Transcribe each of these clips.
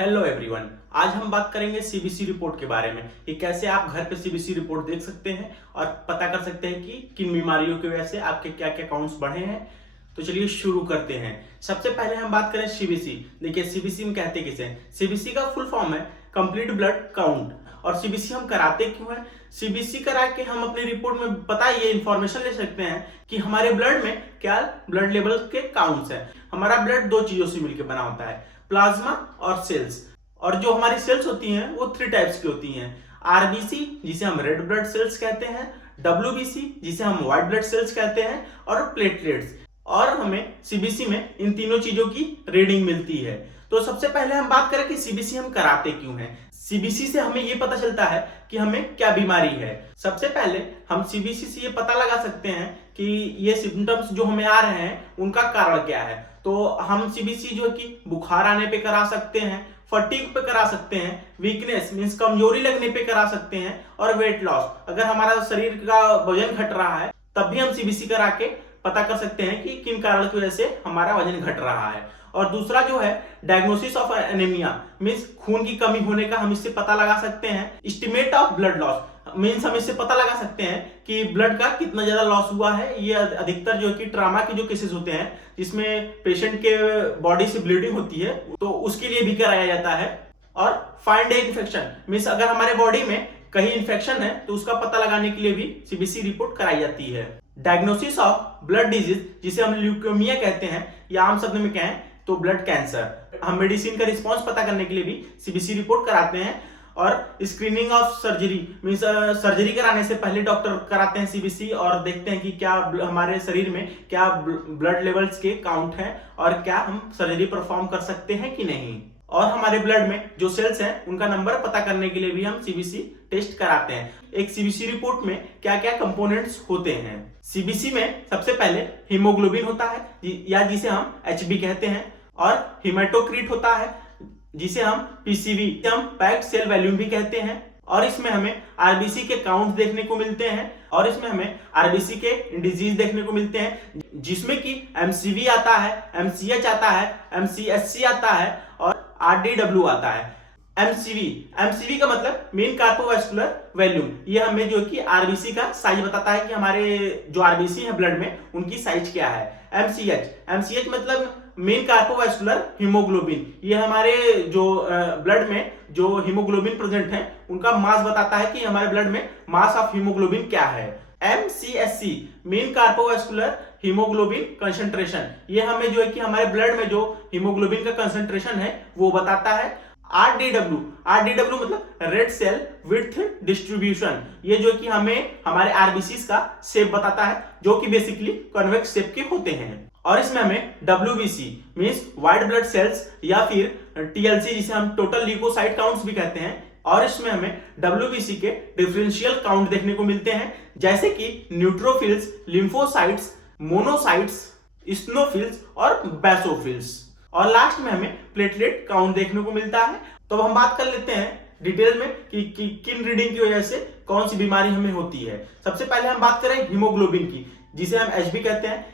Hello everyone. आज हम बात करेंगे सीबीसी रिपोर्ट के बारे में कि कैसे आप घर पे सीबीसी रिपोर्ट देख सकते हैं और पता कर सकते हैं कि किन बीमारियों की वजह से आपके क्या क्या काउंट्स बढ़े हैं। तो चलिए शुरू करते हैं। सबसे पहले हम बात करें सीबीसी। देखिए सीबीसी में कहते किसे हैं? सीबीसी का फुल फॉर्म है कंप्लीट ब्लड काउंट। और सीबीसी हम कराते क्यों हैं? सीबीसी करा के हम अपनी रिपोर्ट में पता ये इंफॉर्मेशन ले सकते हैं कि हमारे ब्लड में क्या ब्लड लेवल के काउंट्स हैं। हमारा ब्लड दो चीजों से मिलकर बना होता है, प्लाज्मा और सेल्स। और जो हमारी सेल्स होती हैं वो 3 टाइप्स की होती हैं। आरबीसी जिसे हम रेड ब्लड सेल्स कहते हैं, डब्ल्यूबीसी जिसे हम व्हाइट ब्लड सेल्स कहते हैं, और प्लेटलेट्स। और हमें सीबीसी में इन तीनों चीजों की रीडिंग मिलती है। तो सबसे पहले हम बात करें कि सीबीसी हम कराते क्यों हैं। सीबीसी से हमें ये पता चलता है कि हमें क्या बीमारी है। सबसे पहले हम सीबीसी से ये पता लगा सकते हैं कि ये सिम्टम्स जो हमें आ रहे हैं उनका कारण क्या है। तो हम सीबीसी जो कि बुखार आने पे करा सकते हैं, फटीग पे करा सकते हैं, वीकनेस मींस कमजोरी लगने पे करा सकते हैं, और वेट लॉस अगर हमारा शरीर का वजन घट रहा है तब भी हम सीबीसी करा के पता कर सकते हैं कि किन कारण की वजह से हमारा वजन घट रहा है। और दूसरा जो है डायग्नोसिस ऑफ एनीमिया मींस खून की कमी होने का हम इससे पता लगा सकते हैं। Estimate of blood loss means हम इससे पता लगा सकते हैं कि ब्लड का कितना ज्यादा लॉस हुआ है। ये अधिकतर जो कि ट्रामा के जो केसेस होते हैं जिसमें पेशेंट के बॉडी से ब्लीडिंग होती है तो उसके लिए भी कराया जाता है। और फाइंड ए इन्फेक्शन मींस अगर हमारे बॉडी में कहीं इन्फेक्शन है तो उसका पता लगाने के लिए भी सीबीसी रिपोर्ट कराई जाती है। डायग्नोसिस ऑफ ब्लड डिजीज जिसे हम ल्यूकेमिया कहते हैं या आम शब्द में कहें तो ब्लड कैंसर, हम मेडिसिन का रिस्पांस पता करने के लिए भी सीबीसी रिपोर्ट कराते हैं। और screening of surgery means surgery कराने से पहले डॉक्टर कराते हैं सीबीसी और देखते हैं कि क्या हमारे शरीर में क्या ब्लड लेवल्स के काउंट हैं और क्या हम सर्जरी परफॉर्म कर सकते हैं कि नहीं। और हमारे ब्लड में जो सेल्स हैं उनका नंबर पता करने के लिए भी हम सीबीसी टेस्ट कराते हैं। एक सीबीसी रिपोर्ट में क्या क्या कंपोनेंट्स होते हैं। सीबीसी में सबसे पहले हीमोग्लोबिन होता है या जिसे हम एचबी कहते हैं, और हेमाटोक्रीट होता है जिसे हम पीसीवी हम पैक्ड सेल वॉल्यूम भी कहते हैं। और इसमें हमें आरबीसी के काउंट देखने को मिलते हैं, और इसमें हमें आरबीसी के डिजीज देखने को मिलते हैं जिसमें कि एमसीवी आता है, एमसीएच आता है, एमसीएससी आता है और आरडीडब्ल्यू आता है। एमसीवी का मतलब मेन कार्डियोवैस्कुलर वॉल्यूम, ये हमें जो कि आरबीसी का साइज बताता है कि हमारे जो आरबीसी है ब्लड में उनकी साइज क्या है। एमसीएच मतलब मेन कार्डियोवैस्कुलर हीमोग्लोबिन, ये हमारे जो ब्लड में जो हीमोग्लोबिन प्रेजेंट है उनका मास बताता है कि हमारे ब्लड में मास ऑफ हीमोग्लोबिन क्या है। एमसीएससी मेन कार्डियोवैस्कुलर हीमोग्लोबिन कंसंट्रेशन, ये हमें जो है कि हमारे ब्लड में जो हीमोग्लोबिन का कंसंट्रेशन है वो बताता है। आरडीडब्ल्यू मतलब रेड सेल विड्थ डिस्ट्रीब्यूशन, ये जो कि हमें हमारे आरबीसी का शेप बताता है जो कि बेसिकली कन्वेक्स शेप के होते हैं। और इसमें हमें WBC means white blood cells या फिर टीएलसी जिसे हम टोटल ल्यूकोसाइट काउंट्स भी कहते हैं, और इसमें हमें डब्ल्यूबीसी के डिफरेंशियल काउंट देखने को मिलते हैं जैसे कि न्यूट्रोफिल्स, लिम्फोसाइट्स, मोनोसाइट्स, स्नोफिल्स और बेसोफिल्स। और लास्ट में हमें प्लेटलेट काउंट देखने को मिलता है। तो अब हम बात कर लेते हैं डिटेल में कि किन रीडिंग की वजह से कौन सी बीमारी हमें होती है। सबसे पहले हम बात करें हीमोग्लोबिन की जिसे हम एचबी कहते हैं।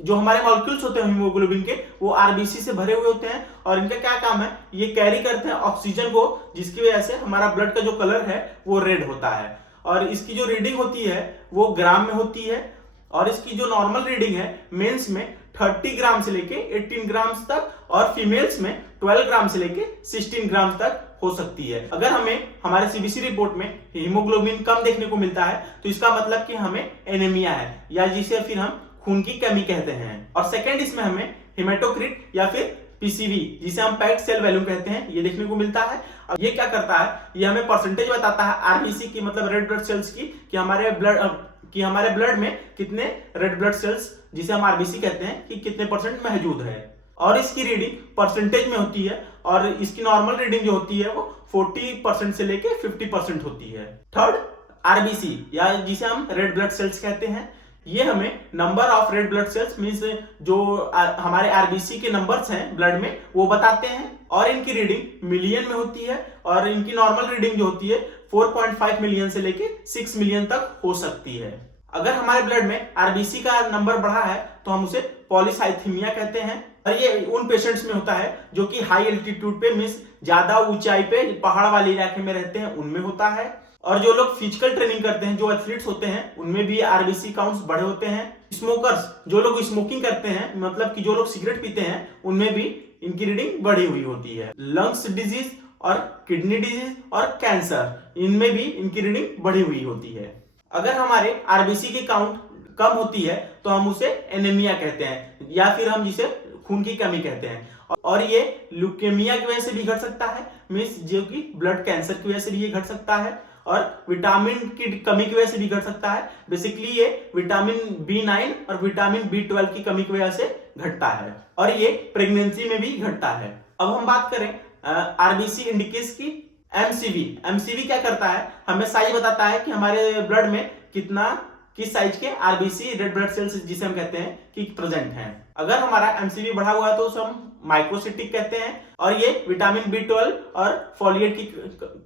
जो हमारे मॉलिक्यूल्स होते हैं हीमोग्लोबिन के वो आरबीसी से भरे हुए होते हैं और इनका क्या काम है, ये कैरी करते हैं ऑक्सीजन को जिसकी वजह से हमारा ब्लड का जो कलर है वो रेड होता है। और इसकी जो रीडिंग होती है वो ग्राम में होती है, और इसकी जो नॉर्मल रीडिंग है मेंस में 30 ग्राम से लेके 18 ग्राम तक, और फीमेल्स में 12 ग्राम से लेके 16 ग्राम तक हो सकती है। अगर हमें हमारे सीबीसी रिपोर्ट में हीमोग्लोबिन कम देखने को मिलता है तो इसका मतलब कि हमें एनीमिया है या जिसे फिर हम खून की कमी कहते हैं। और सेकेंड इसमें हमें हेमाटोक्रिट या फिर पीसीवी जिसे हम पैक्ड सेल वॉल्यूम कहते हैं ये देखने को मिलता है। अब ये क्या करता है, ये हमें परसेंटेज बताता है आरबीसी की मतलब रेड ब्लड सेल्स की कि हमारे ब्लड में कितने रेड ब्लड सेल्स जिसे हम आरबीसी कहते हैं कि कितने परसेंट मौजूद है। और इसकी रीडिंग परसेंटेज में होती है और इसकी नॉर्मल रीडिंग जो होती है वो 40% से लेके 50% होती है। थर्ड आरबीसी या जिसे हम रेड ब्लड सेल्स कहते हैं, ये हमें number of red blood cells means जो हमारे आरबीसी के नंबर्स हैं ब्लड में वो बताते हैं, और इनकी रीडिंग मिलियन में होती है और इनकी नॉर्मल रीडिंग जो होती है 4.5 मिलियन से लेके 6 मिलियन तक हो सकती है। अगर हमारे ब्लड में आरबीसी का नंबर बढ़ा है तो हम उसे पॉलीसाइथीमिया कहते हैं, और ये उन पेशेंट्स में होता है जो कि हाई एल्टीट्यूड पे मींस ज्यादा ऊंचाई पे पहाड़ वाले इलाके में रहते हैं, उनमें होता है। और जो लोग फिजिकल ट्रेनिंग करते हैं, जो एथलीट्स होते हैं, उनमें भी आरबीसी काउंट्स बड़े होते हैं। स्मोकर्स, जो लोग स्मोकिंग करते हैं, मतलब कि जो लोग सिगरेट पीते हैं, उनमें भी इनकी रीडिंग बढ़ी हुई होती है। लंग्स डिजीज और किडनी डिजीज और कैंसर, इनमें भी इनकी रीडिंग बढ़ी हुई होती है। अगर हमारे आरबीसी की काउंट कम होती है तो हम उसे एनीमिया कहते हैं, या फिर हम जिसे खून की कमी कहते हैं। और ये ल्यूकेमिया की वजह से भी घट सकता है, मींस जो कि ब्लड कैंसर की वजह से भी ये घट सकता है, और विटामिन की कमी की वजह से भी घट सकता है। बेसिकली ये विटामिन B9 और विटामिन B12 की कमी की वजह से घटता है, और ये प्रेगनेंसी में भी घटता है। अब हम बात करें आरबीसी इंडिकेस की। एमसीवी क्या करता है, हमें साइज बताता है कि हमारे ब्लड में किस साइज के आरबीसी रेड ब्लड सेल्स, जिसे हम कहते हैं, कि प्रेजेंट हैं। अगर हमारा एमसीवी बढ़ा हुआ है तो उसे हम माइक्रोसिटिक कहते हैं, और ये विटामिन B12 और फोलिएट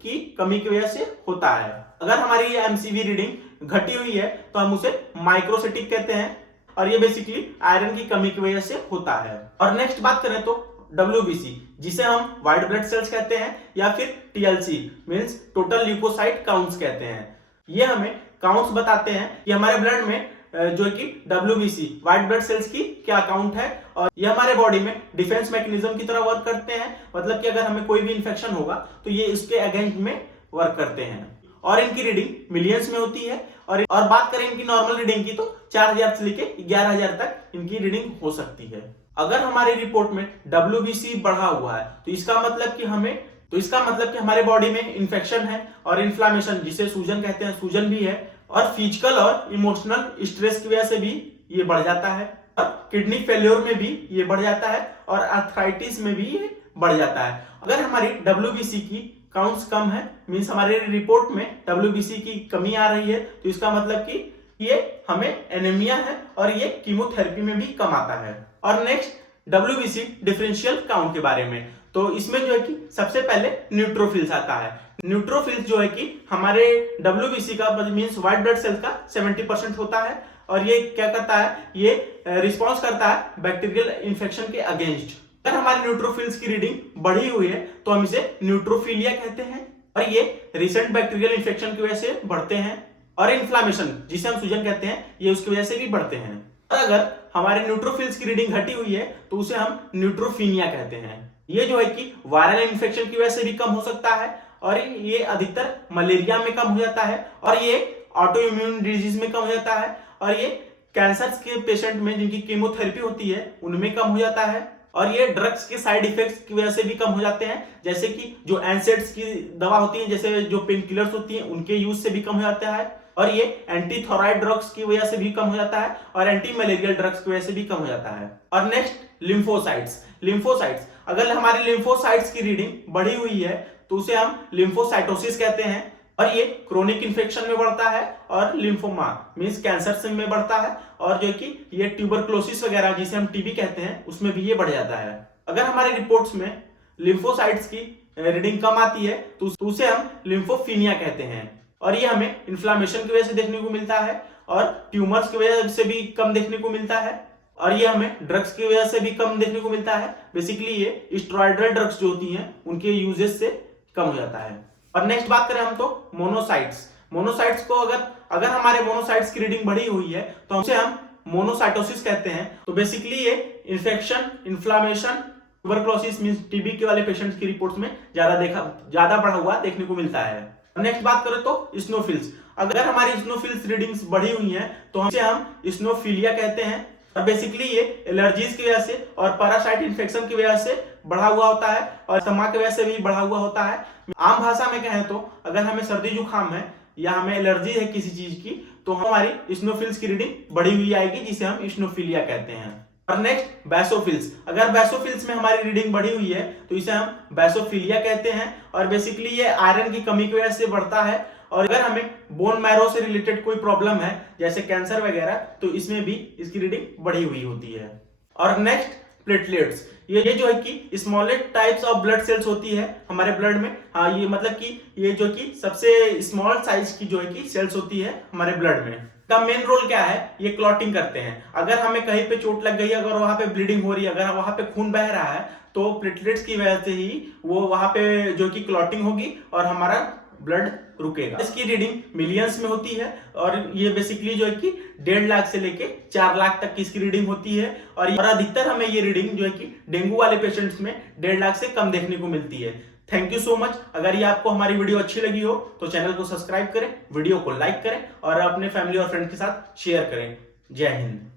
की कमी की वजह से होता है। अगर हमारी ये एमसीवी रीडिंग घटी हुई है तो हम उसे माइक्रोसिटिक कहते हैं, और ये बेसिकली आयरन की कमी की वजह से होता है। और नेक्स्ट बात करें तो WBC, जिसे हम व्हाइट ब्लड सेल्स कहते हैं, या फिर TLC means total leucocyte counts कहते हैं। ये हमें काउंट्स बताते हैं कि हमारे ब्लड में जो कि WBC व्हाइट ब्लड सेल्स की क्या काउंट है, और ये हमारे बॉडी में डिफेंस मैकेनिज्म की तरह वर्क करते हैं। मतलब कि अगर हमें कोई भी इंफेक्शन होगा तो ये इसके अगेंस्ट में वर्क करते हैं, और इनकी रीडिंग मिलियंस में होती है। और बात करें इनकी नॉर्मल रीडिंग की तो 4000 से लेके 11000 तक इनकी रीडिंग हो सकती है। अगर हमारी रिपोर्ट में WBC बढ़ा हुआ है तो इसका मतलब कि हमारे बॉडी में इंफेक्शन है, और इन्फ्लामेशन, जिसे सूजन कहते हैं, सूजन भी है, और फिजिकल और इमोशनल स्ट्रेस की वजह से भी ये बढ़ जाता है, और किडनी फेल्योर में भी ये बढ़ जाता है, और आर्थराइटिस में भी ये बढ़ जाता है। अगर हमारी WBC की काउंट्स कम है, मींस हमारे रिपोर्ट में WBC की कमी आ रही है, तो इसका मतलब कि ये हमें एनीमिया है, और ये कीमोथेरेपी में भी कम आता है। और नेक्स्ट WBC डिफरेंशियल काउंट के बारे में, तो इसमें जो है कि सबसे पहले न्यूट्रोफिल्स आता है। न्यूट्रोफिल्स जो है कि हमारे WBC का मींस व्हाइट ब्लड सेल का 70% होता है, और ये क्या करता है, ये रिस्पॉन्स करता है बैक्टीरियल इन्फेक्शन के अगेंस्ट। अगर हमारे न्यूट्रोफिल्स की रीडिंग बढ़ी हुई है तो हम इसे न्यूट्रोफिलिया कहते हैं, और ये रिसेंट बैक्टीरियल इन्फेक्शन की वजह से बढ़ते हैं। और इन्फ्लामेशन, जिसे हम सूजन कहते हैं, ये उसकी वजह से भी बढ़ते हैं। और अगर हमारे न्यूट्रोफिल्स की रीडिंग घटी हुई है तो उसे हम न्यूट्रोफीनिया कहते हैं। ये जो है कि वायरल इन्फेक्शन की वजह से भी कम हो सकता है, और ये अधिकतर मलेरिया में कम हो जाता है, और ये ऑटो इम्यून डिजीज में कम हो जाता है, और ये कैंसर के पेशेंट में जिनकी कीमोथेरेपी होती है उनमें कम हो जाता है, और ये ड्रग्स के साइड इफेक्ट्स की वजह से भी कम हो जाते हैं, जैसे कि जो एनसेड्स की दवा होती है, जैसे जो पेन किलर्स होती हैं, उनके यूज से भी कम हो जाता है, और ये एंटी थॉराइड ड्रग्स की वजह से भी कम हो जाता है, और एंटी मलेरियल ड्रग्स की वजह से भी कम हो जाता है। और नेक्स्ट लिम्फोसाइट्स, अगर हमारे लिम्फोसाइट्स की रीडिंग बढ़ी हुई है तो उसे हम लिम्फोसाइटोसिस कहते हैं, और ये क्रोनिक इन्फेक्शन में बढ़ता है, और लिम्फोमा मींस कैंसर में बढ़ता है, और जो कि ये ट्यूबरक्लोसिस वगैरह, जिसे हम TB कहते हैं, उसमें भी ये बढ़ जाता है। अगर हमारे रिपोर्ट्स में लिम्फोसाइट्स की रीडिंग कम आती है तो उसे हम लिम्फोफीनिया कहते हैं, और ये हमें इन्फ्लामेशन की वजह से देखने को मिलता है, और ट्यूमर्स की वजह से भी कम देखने को मिलता है, और ये हमें ड्रग्स की वजह से भी कम देखने को मिलता है। बेसिकली ये स्टेरॉयडल ड्रग्स जो होती हैं उनके यूजेस से कम हो जाता है। और नेक्स्ट बात करें हम तो मोनोसाइट्स को, अगर हमारे मोनोसाइट्स की रीडिंग बढ़ी हुई है तो उसे हम मोनोसाइटोसिस कहते हैं। तो बेसिकली ये infection, inflammation, tuberculosis means TB के वाले पेशेंट्स की रिपोर्ट्स में ज्यादा बढ़ा हुआ देखने को मिलता है। नेक्स्ट बात करें तो स्नोफिल्स, अगर हमारी स्नोफिल्स रीडिंग्स बढ़ी हुई हैं तो हम स्नोफिलिया कहते हैं, और बेसिकली ये एलर्जीज की वजह से और पैरासाइट इन्फेक्शन की वजह से बढ़ा हुआ होता है, और अस्थमा की वजह से भी बढ़ा हुआ होता है। आम भाषा में कहें तो अगर हमें सर्दी जुकाम है या हमें एलर्जी है किसी चीज की तो हमारी स्नोफिल्स की रीडिंग बढ़ी हुई आएगी, जिसे हम स्नोफिलिया कहते हैं। और नेक्स्ट बैसोफिल्स, अगर बैसोफिल्स में हमारी रीडिंग बढ़ी हुई है तो इसे हम बैसोफिलिया कहते हैं, और बेसिकली ये आयरन की कमी की वजह से बढ़ता है। और अगर हमें बोन मैरो से रिलेटेड कोई प्रॉब्लम है जैसे कैंसर वगैरह, तो इसमें भी इसकी रीडिंग बढ़ी हुई होती है। और नेक्स्ट प्लेटलेट्स, ये जो है कि smallest types of blood cells होती है हमारे ब्लड में। हाँ, ये मतलब कि ये जो कि सबसे स्मॉल साइज की जो है कि सेल्स होती है हमारे ब्लड में। का मेन रोल क्या है, ये क्लॉटिंग करते हैं। अगर हमें कहीं पे चोट लग गई है, अगर वहां पे ब्लीडिंग हो रही है, अगर वहां पे खून बह रहा है, तो प्लेटलेट्स की वजह से ही वो वहां पे जो कि क्लॉटिंग होगी और हमारा ब्लड रुकेगा। इसकी रीडिंग मिलियंस में होती है और ये बेसिकली जो है कि 1.5 लाख से लेके 4 लाख तक की इसकी रीडिंग होती है। और अधिकतर हमें ये रीडिंग जो है कि डेंगू वाले पेशेंट्स में 1.5 लाख से कम देखने को मिलती है। Thank you so much. अगर ये आपको हमारी वीडियो अच्छी लगी हो तो चैनल को सब्सक्राइब करें, वीडियो को लाइक करें और अपने फैमिली और फ्रेंड के साथ शेयर करें। जय हिंद।